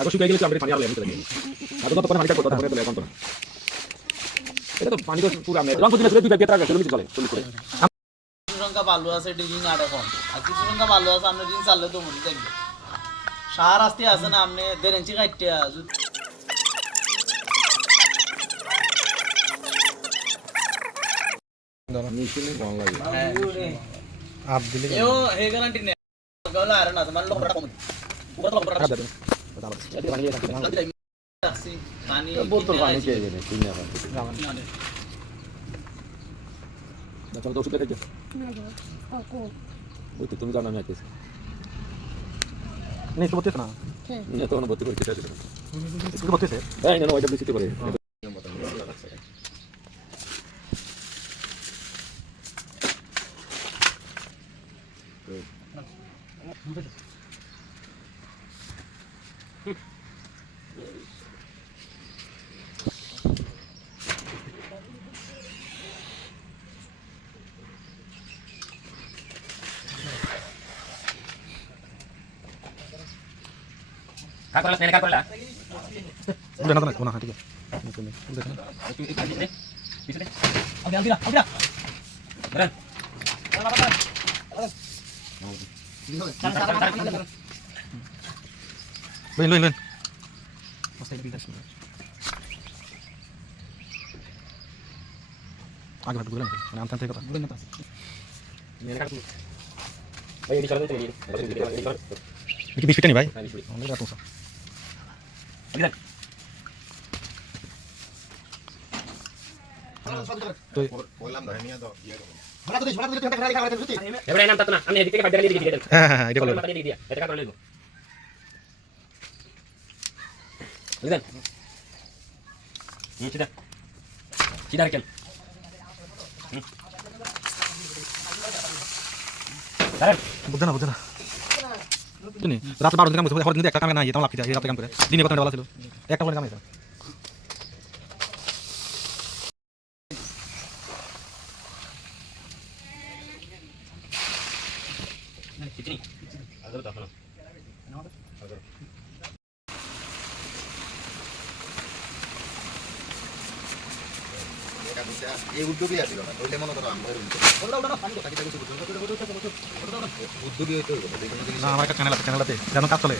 আগে শুকিয়ে গেলে আমরা পানি আর লেবু লাগে আর যত পানি কাট করতে তারপরে তো এখন তো এটা তো পানি তো পুরো আমরা রং দিলে দুই পেটরা চলে চলে চলে সংখ্যা ভালো আছে ডিজিং আর এখন আর কিছু সংখ্যা ভালো আছে আমরা দিন চাললে তো মনে থাকবে সার আসতে আছে না আপনি 1.5 ইঞ্চি কাটতে মেশিনে কম লাগে আপ দিলে এও হে গ্যারান্টি নেই গলা আর না মানে লোকটা কম উপর তো লোকটা পানি বোতল পানি কে গেলে কিনে আবার না চল তো ওষুধ খেতে ওই তো তুমি জানো আমি আইতেছি নেই তো বলতেছ না না তো ভর্তি করে দিতে আছে শুধু বলতেছে এই না ওইটা বেশি করে কাকড়লা উঠে না তো না ঠিক আছে লইন লইন লইন আগে ভাত বুঝলাম মানে আমতান থেকে কথা বুঝলেন না ভাই এদিকে চলে যাই কি বিস্কুট নি ভাই আমাদের রাত মশা তো বললাম ধরে নিয়ে দাও এবারে নাম তাতো না আমি এদিক থেকে বাদ দিয়ে দিয়ে দেন হ্যাঁ এটা বলো মাথা দিয়ে দিয়া এটা কাটলে লইব বুঝলেন নিচে দা সিধা রাখেন বুঝছ না তুমি রাত 12 দিন কাম করতে দিন একটা কামে না এটা লাভ কি রাতে কাম করে দিনে কত ভালো ছিল একটা করে কাম এটা কিতনি আদর দাও না এই উদ্যোগই আসছিল না ওইটা মনে করো আমরা উদ্যোগী হইতে হইব না আমার একটা চ্যানেলতে যেন কাজ চলে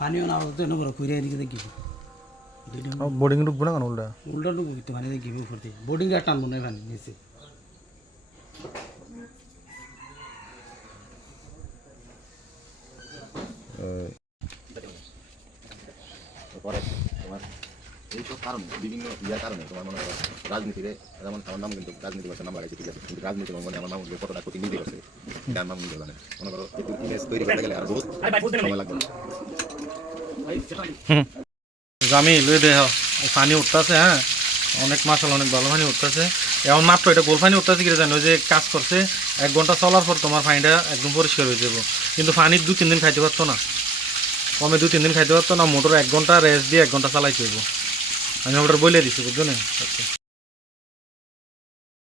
পানিও না তো নবর কইরে এদিকে দেখি বোর্ডিং ঢুকবো না কেন উল্টা উল্টা ঢুকবো তো পানি দেখি উপর দিয়ে বোর্ডিং এর টানবো না পানি নিচে পরে তোমার এইসব কারণে বিভিন্ন কারণে তোমার মনে করো রাজনীতিতে যেমন আমার নাম কিন্তু রাজনীতি করছে নাম লাগাইছে ঠিক আছে কিন্তু রাজনীতি মানে আমার মামুকে কতটা ক্ষতি নিজে করছে তার নাম নিজে জানে মনে করো একটু ইমেজ তৈরি করতে গেলে আর বহুত সময় লাগবে আমি লই দে পানি উঠতেছে হ্যাঁ অনেক মাসাল অনেক ভালো পানি উঠতেছে এখন মাত্র এটা গোল পানি উঠতেছে কি জানো যে কাজ করছে 1 ঘন্টা চলার পর তোমার পানিটা একদম পরিষ্কার হয়ে যাবো কিন্তু পানি 2-3 দিন খাইতে পারতো না কমে 2-3 দিন খাইতে পারতো না মোটর 1 ঘন্টা রেস্ট দিয়ে 1 ঘন্টা চালাইতে হইব আমি ওটা বলে দিচ্ছি বুঝছো না